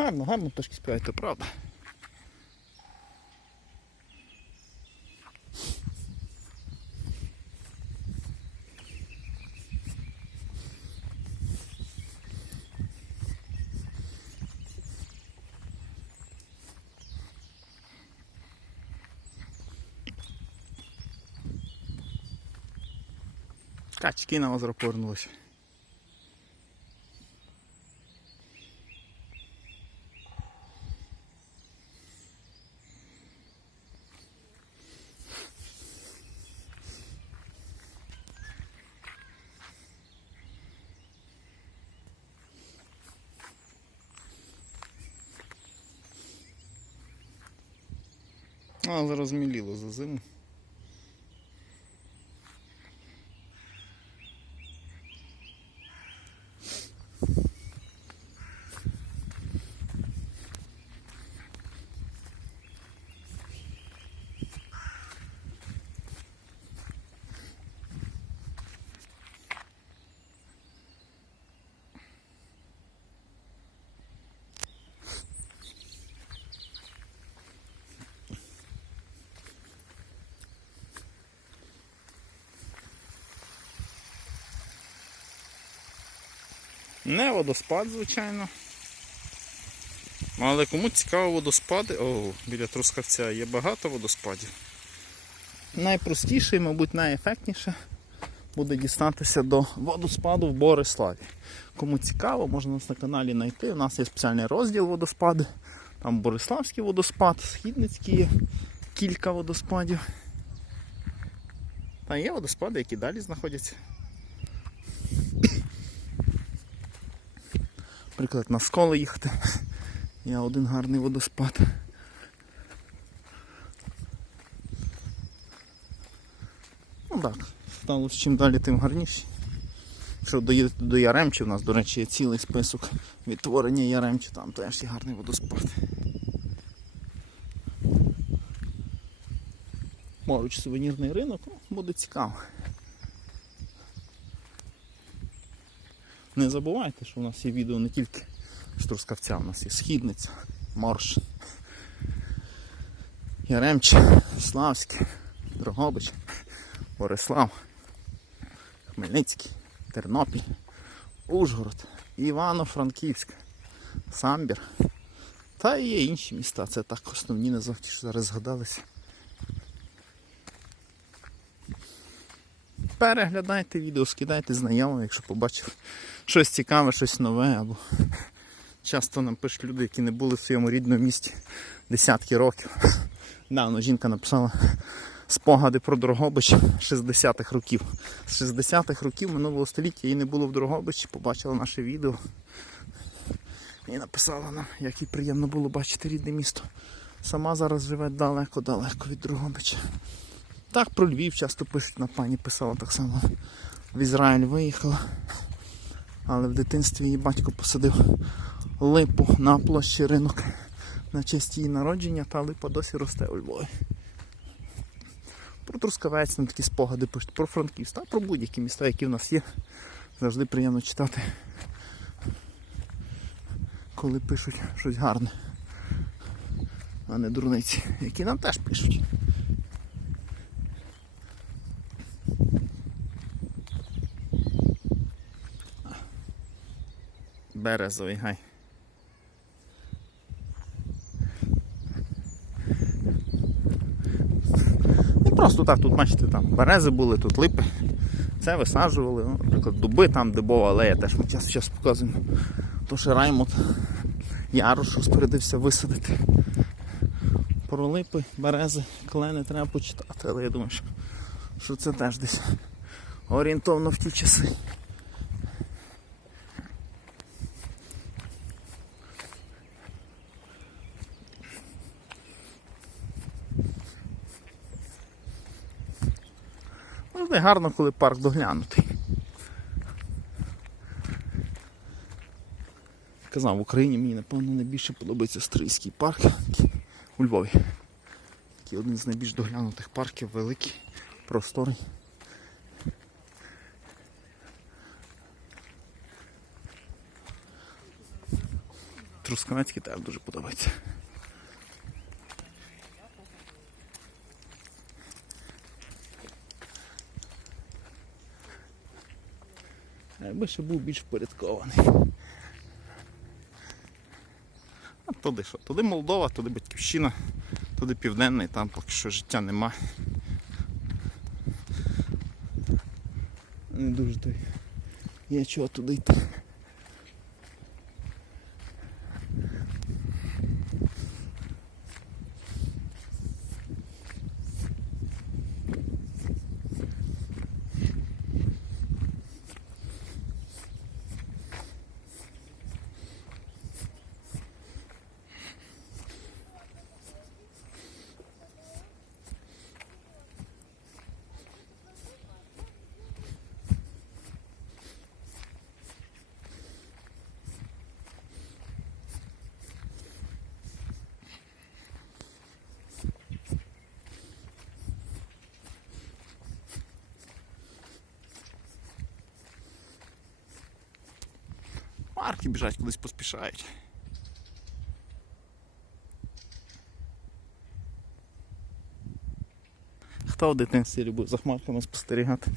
Гарно, гарно пташки співають, то правда. Качки на озеро повернулися. Але розміліло за зиму. Не водоспад, звичайно. Але кому цікаво водоспади, о, біля Трускавця є багато водоспадів. Найпростіше і, мабуть, найефектніше буде дістатися до водоспаду в Бориславі. Кому цікаво, можна нас на каналі знайти. У нас є спеціальний розділ водоспади. Там Бориславський водоспад, Східницький є кілька водоспадів. Та є водоспади, які далі знаходяться. Наприклад, на сколи їхати. Є один гарний водоспад. Ну так, стало чим далі, тим гарніше. Якщо доїдете до Яремчі, у нас, до речі, є цілий список відтворення Яремчі, там теж є гарний водоспад. Поруч сувенірний ринок, ну, буде цікаво. Не забувайте, що у нас є відео не тільки з Трускавця, у нас є Східниця, Морш, Яремч, Славськ, Дрогобич, Борислав, Хмельницький, Тернопіль, Ужгород, Івано-Франківськ, Самбір. Та і є інші міста. Це так основні назов, ті, що зараз згадалися. Переглядайте відео, скидайте знайомим, якщо побачили щось цікаве, щось нове. Або часто нам пишуть люди, які не були в своєму рідному місті десятки років. Давно жінка написала спогади про Дрогобич 60-х років. З 60-х років минулого століття її не було в Дрогобичі, побачила наше відео. І написала нам, як їй приємно було бачити рідне місто. Сама зараз живе далеко-далеко від Дрогобича. Так про Львів часто пишуть, на пані писала так само. В Ізраїль виїхала. Але в дитинстві її батько посадив липу на площі ринок на честь її народження, та липа досі росте у Львові. Про Трускавець там такі спогади пишуть, про Франківськ, та про будь-які міста, які в нас є. Завжди приємно читати, коли пишуть щось гарне, а не дурниці, які нам теж пишуть. Березовий гай. І просто так, тут бачите, там берези були, тут липи. Це висаджували. Ну, наприклад, дуби там, дубова алея, теж ми час час показуємо. То ще Раймот Ярош розпорядився висадити. Про липи, берези, клени треба почитати, але я думаю, що, що це теж десь орієнтовно в ті часи. Завжди гарно, коли парк доглянутий. Казав, в Україні мені, напевно, найбільше подобається Стрийський парк у Львові. Такий один з найбільш доглянутих парків, великий, просторий. Трускавецький теж дуже подобається. Якби ще був більш впорядкований. А туди що? Туди Молдова, туди Батьківщина, туди Південний, там поки що життя нема. Не дуже той. Є чого туди йти. Марки біжать кудись поспішають. Хто в дитинстві любив за хмарками спостерігати?